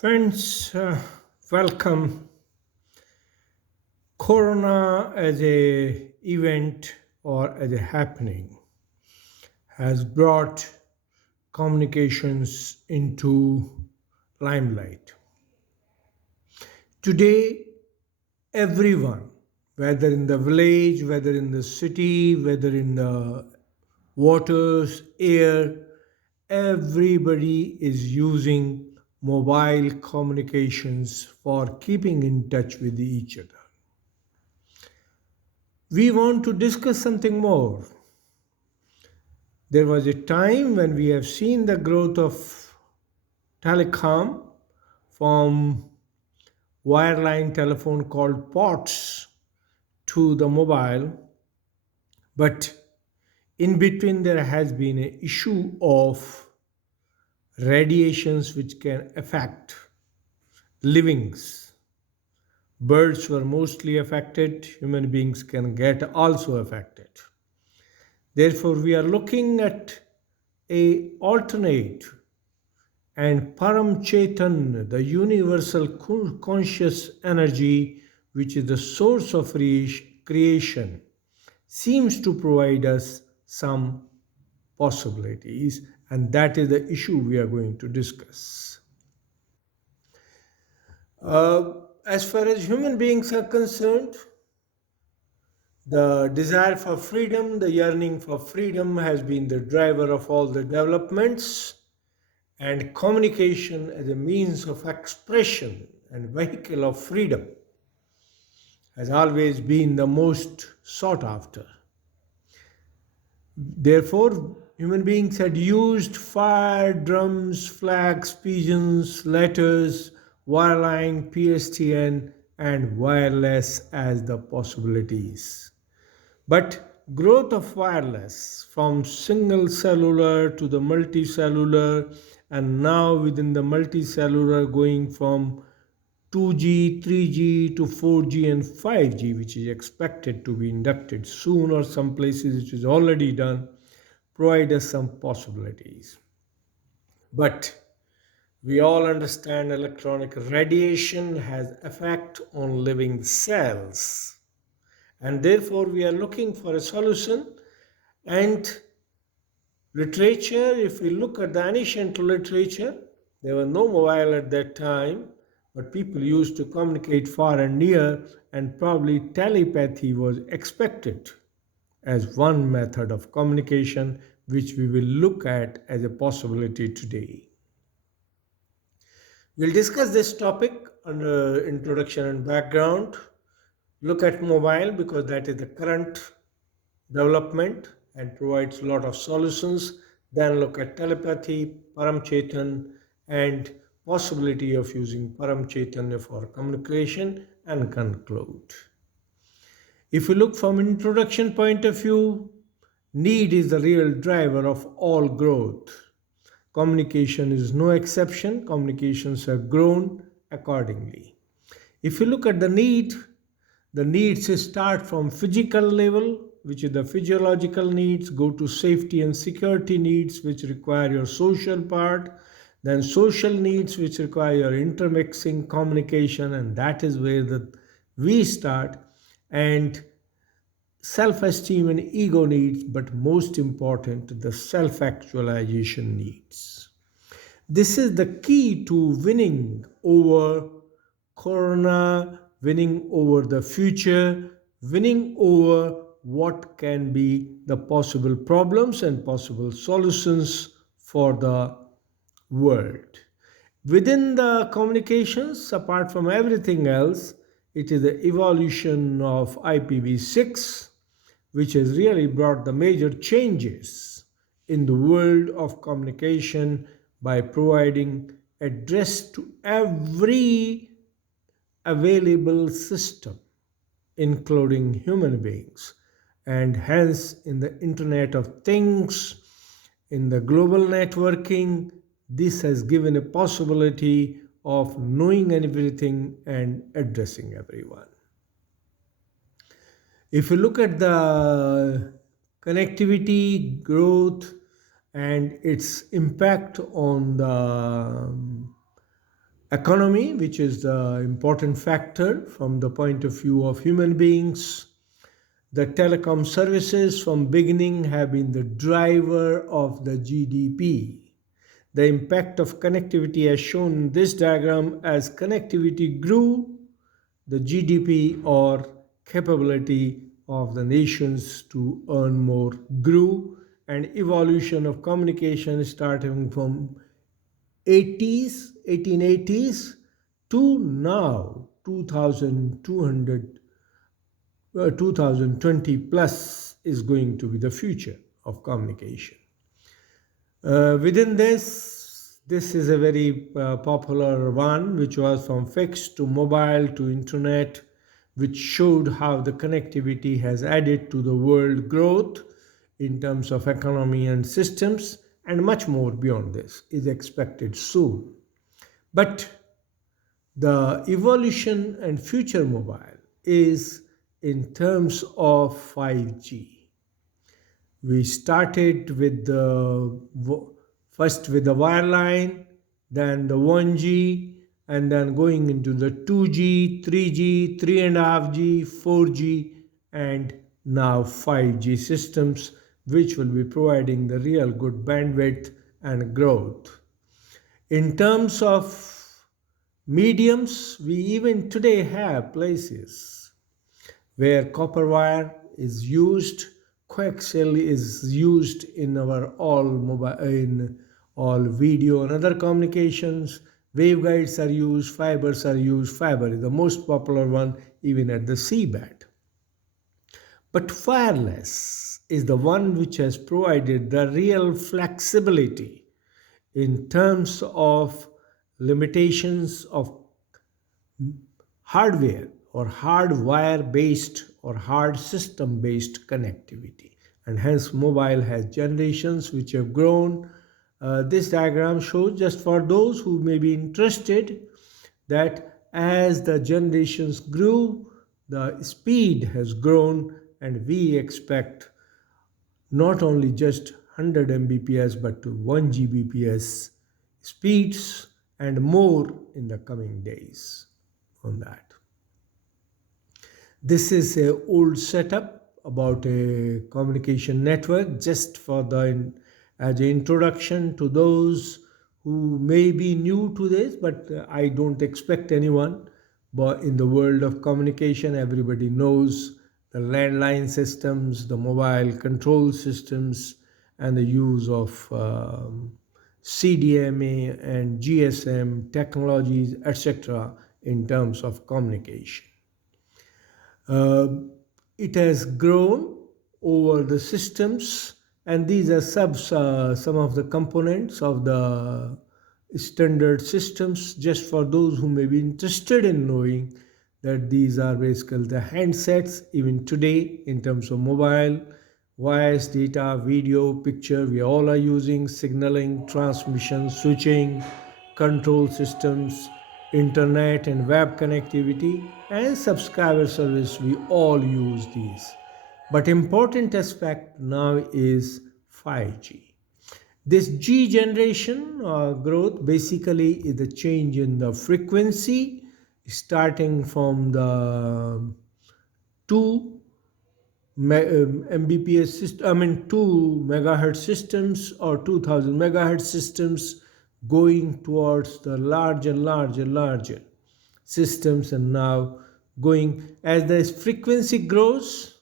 Friends, welcome. Corona as a event or as a happening has brought communications into limelight. Today, everyone, whether in the village, whether in the city, whether in the waters, air, everybody is using mobile communications for keeping in touch with each other. We want to discuss something more. There was a time when we have seen the growth of telecom from wireline telephone called POTS to the mobile, but in between there has been an issue of radiations which can affect livings. Birds were mostly affected, human beings can get also affected. Therefore, we are looking at a alternate and Param Chaitanya, the universal conscious energy, which is the source of creation, seems to provide us some possibilities, and that is the issue we are going to discuss. As far as human beings are concerned, the desire for freedom, the yearning for freedom has been the driver of all the developments, and communication as a means of expression and vehicle of freedom has always been the most sought after. Therefore, human beings had used fire, drums, flags, pigeons, letters, wireline, PSTN, and wireless as the possibilities. But growth of wireless from single cellular to the multicellular, and now within the multicellular going from 2G, 3G to 4G and 5G, which is expected to be inducted soon, or some places which is already done, provide us some possibilities. But we all understand electronic radiation has effect on living cells, and therefore we are looking for a solution. And literature, if we look at the ancient literature, there was no mobile at that time, but people used to communicate far and near, and probably telepathy was expected as one method of communication, which we will look at as a possibility today. We'll discuss this topic under introduction and background. Look at mobile because that is the current development and provides a lot of solutions. Then look at telepathy, Paramchaitanya, and possibility of using Paramchaitanya for communication, and conclude. If you look from introduction point of view, need is the real driver of all growth. Communication is no exception. Communications have grown accordingly. If you look at the needs start from physical level, which is the physiological needs, go to safety and security needs, which require your social part, then social needs, which require your intermixing communication, and that is where we start, and self-esteem and ego needs, but most important, the self-actualization needs. This is the key to winning over corona, winning over the future, winning over what can be the possible problems and possible solutions for the world. Within the communications, apart from everything else, it is the evolution of IPv6, which has really brought the major changes in the world of communication by providing address to every available system, including human beings. And hence, in the Internet of Things, in the global networking, this has given a possibility of knowing everything and addressing everyone. If you look at the connectivity growth and its impact on the Economy, which is the important factor from the point of view of human beings. The telecom services from beginning have been the driver of the GDP. The impact of connectivity as shown in this diagram, as connectivity grew, the GDP or capability of the nations to earn more grew, and evolution of communication starting from 1880s to now 2020 plus is going to be the future of communication. Within this is a very popular one, which was from fixed to mobile to internet, which showed how the connectivity has added to the world growth in terms of economy and systems, and much more beyond this is expected soon. But the evolution and future mobile is in terms of 5G. We started with the first with the wireline, then the 1G, and then going into the 2G, 3G, 3.5G, 4G, and now 5G systems, which will be providing the real good bandwidth and growth. In terms of mediums, we even today have places where copper wire is used, coaxial is used in our all mobile, in all video and other communications. Waveguides are used, fibers are used. Fiber is the most popular one, even at the seabed. But wireless is the one which has provided the real flexibility in terms of limitations of hardware or hardwire based or hard system based connectivity, and hence mobile has generations which have grown. This diagram shows, just for those who may be interested, that as the generations grew, the speed has grown, and we expect not only just 100 Mbps but to 1 Gbps speeds and more in the coming days on that. This is a old setup about a communication network, just for the as an introduction to those who may be new to this, but I don't expect anyone. But in the world of communication, everybody knows the landline systems, the mobile control systems, and the use of CDMA and GSM technologies, etc., in terms of communication. Uh, it has grown over the systems, and these are some of the components of the standard systems, just for those who may be interested in knowing that these are basically the handsets even today in terms of mobile, voice, data, video, picture. We all are using signaling, transmission, switching, control systems, internet and web connectivity, and subscriber service. We all use these. But important aspect now is 5G. This G generation growth basically is the change in the frequency, starting from the 2 Mbps system, 2 megahertz systems or 2000 megahertz systems, going towards the larger systems, and now going as the frequency grows,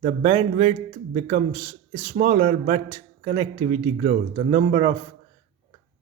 the bandwidth becomes smaller, but connectivity grows. The number of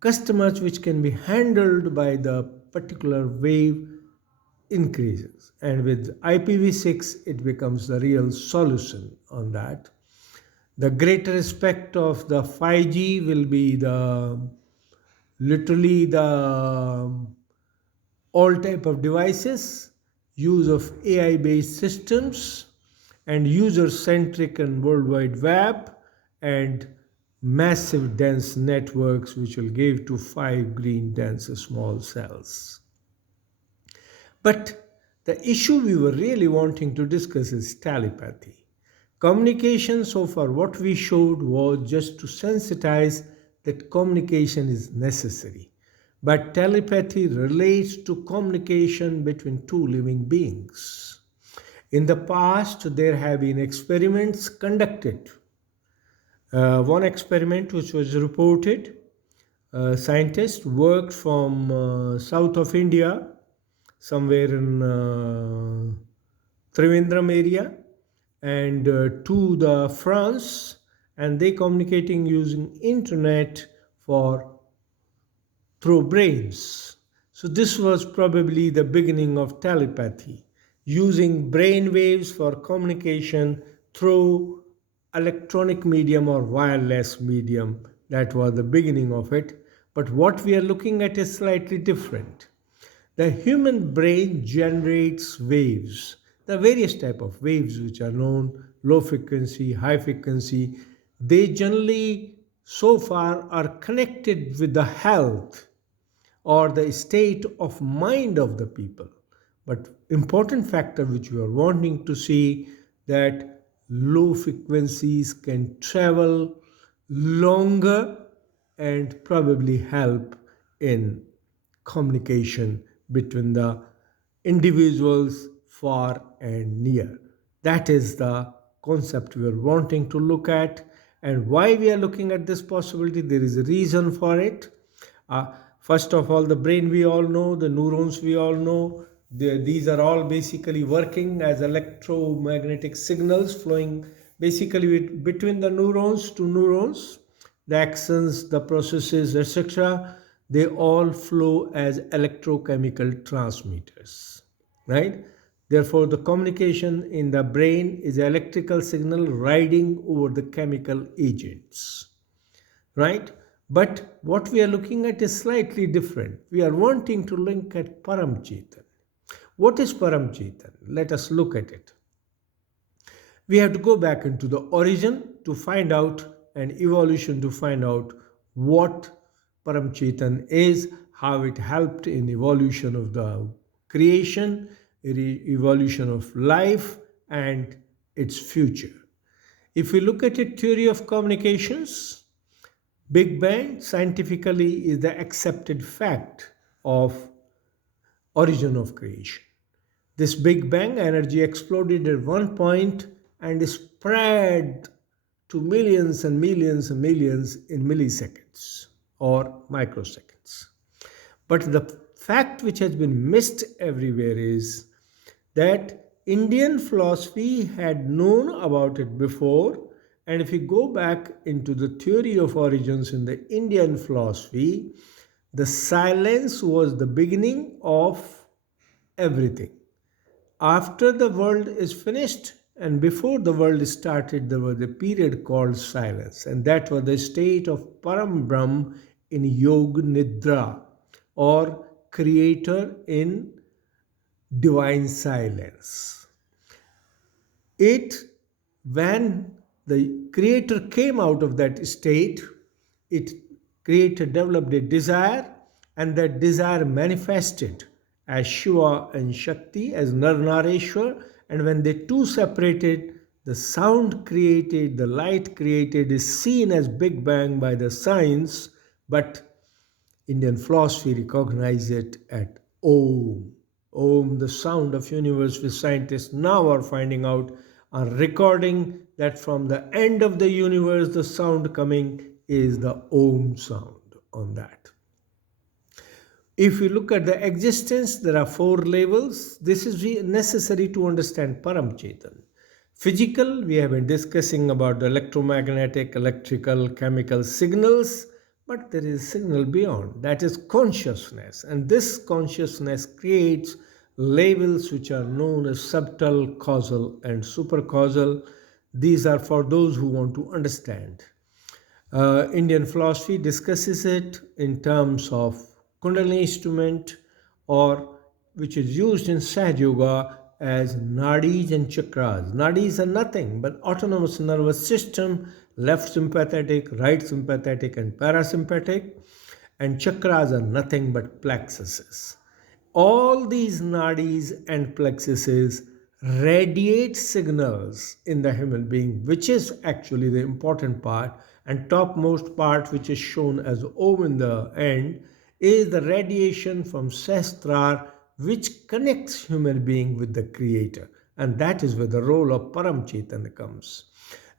customers which can be handled by the particular wave increases, and with IPv6 it becomes the real solution on that. The greater aspect of the 5G will be the literally the all type of devices, use of AI based systems, and user centric and worldwide web, and massive dense networks which will give to 5 green dense small cells. But the issue we were really wanting to discuss is telepathy. Communication, so far, what we showed was just to sensitize that communication is necessary. but telepathy relates to communication between two living beings. In the past, there have been experiments conducted. One experiment which was reported, scientists worked from south of India, somewhere in Trivandrum area, and to the France, and they communicating using internet for through brains. So this was probably the beginning of telepathy, using brain waves for communication through electronic medium or wireless medium. That was the beginning of it. But what we are looking at is slightly different. The human brain generates waves, the various type of waves which are known, low frequency, high frequency. They generally so far are connected with the health or the state of mind of the people. But important factor which we are wanting to see, that low frequencies can travel longer and probably help in communication between the individuals far and near. That is the concept we are wanting to look at. And why we are looking at this possibility, there is a reason for it. uh, First of all, the brain we all know, the neurons we all know, these are all basically working as electromagnetic signals flowing basically between the neurons to neurons. The axons, the processes, etc., they all flow as electrochemical transmitters, right? Therefore, the communication in the brain is electrical signal riding over the chemical agents, right? But what we are looking at is slightly different. We are wanting to link at Param Chaitanya. What is Param Chaitanya? Let us look at it. We have to go back into the origin to find out, and evolution to find out what Param Chaitanya is, how it helped in evolution of the creation, evolution of life, and its future. If we look at it, theory of communications, Big Bang scientifically is the accepted fact of origin of creation. This Big Bang energy exploded at one point and spread to millions and millions and millions in milliseconds or microseconds. But the fact which has been missed everywhere is that Indian philosophy had known about it before. And if we go back into the theory of origins in the Indian philosophy, the silence was the beginning of everything. After the world is finished and before the world started, there was a period called silence, and that was the state of Param Brahm in Yoga Nidra, or creator in divine silence. It, when the creator came out of that state, it creator developed a desire, and that desire manifested as Shiva and Shakti, as Narnareshwar. And when they two separated, the sound created, the light created is seen as Big Bang by the science, but Indian philosophy recognizes it at Om. Om, the sound of universe, which scientists now are finding out, are recording that from the end of the universe, the sound coming is the Om sound on that. If we look at the existence, there are four levels. This is necessary to understand Param Chaitanya. Physical, we have been discussing about the electromagnetic, electrical, chemical signals, but there is a signal beyond, that is consciousness. And this consciousness creates levels which are known as subtle, causal, and supercausal. These are for those who want to understand. Indian philosophy discusses it in terms of Kundalini instrument, or which is used in Sahaj Yoga as nadis and chakras. Nadis are nothing but autonomous nervous system, left sympathetic, right sympathetic, and parasympathetic, and chakras are nothing but plexuses. All these nadis and plexuses radiate signals in the human being, which is actually the important part, and topmost part, which is shown as Om in the end, is the radiation from Sestrar which connects human being with the creator, and that is where the role of Param Chaitanya comes.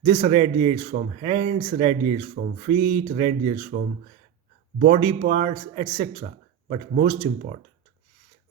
This radiates from hands, radiates from feet, radiates from body parts, etc. But most important,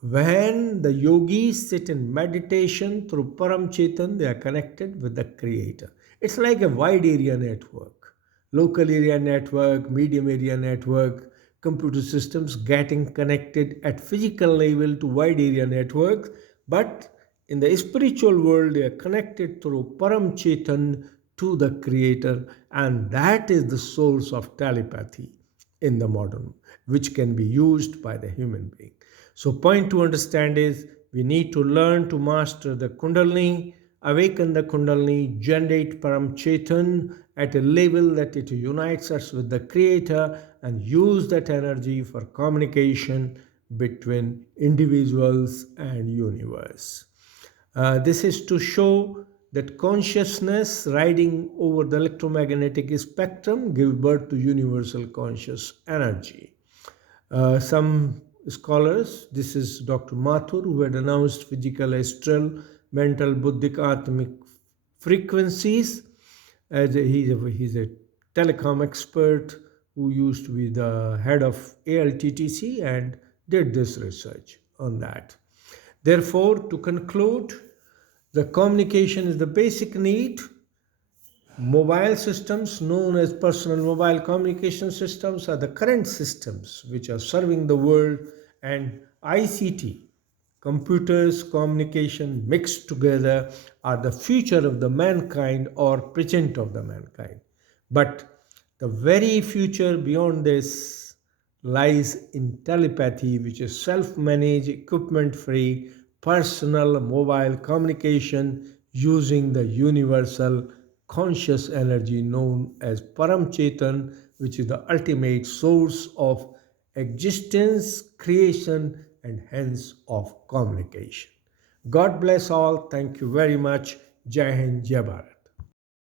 when the yogis sit in meditation through Param Chetan, they are connected with the Creator. It's like a wide area network, local area network, medium area network, computer systems getting connected at physical level to wide area networks, but in the spiritual world, they are connected through Param Chetan to the Creator, and that is the source of telepathy in the modern, which can be used by the human being. So, point to understand is we need to learn to master the Kundalini, awaken the Kundalini, generate Paramchetan at a level that it unites us with the Creator and use that energy for communication between individuals and universe. This is to show that consciousness riding over the electromagnetic spectrum gives birth to universal conscious energy. Some scholars, this is Dr. Mathur, who had announced physical, astral, mental, buddhic, atmic frequencies. He's a telecom expert who used to be the head of ALTTC and did this research on that. Therefore, to conclude, the communication is the basic need. Mobile systems, known as personal mobile communication systems, are the current systems which are serving the world, and ICT, computers, communication mixed together, are the future of the mankind or present of the mankind. But the very future beyond this lies in telepathy, which is self managed, equipment free, personal mobile communication using the universal conscious energy known as Param Chetan, which is the ultimate source of existence, creation, and hence of communication. God bless all. Thank you very much. Jai Hind, Jai Bharat.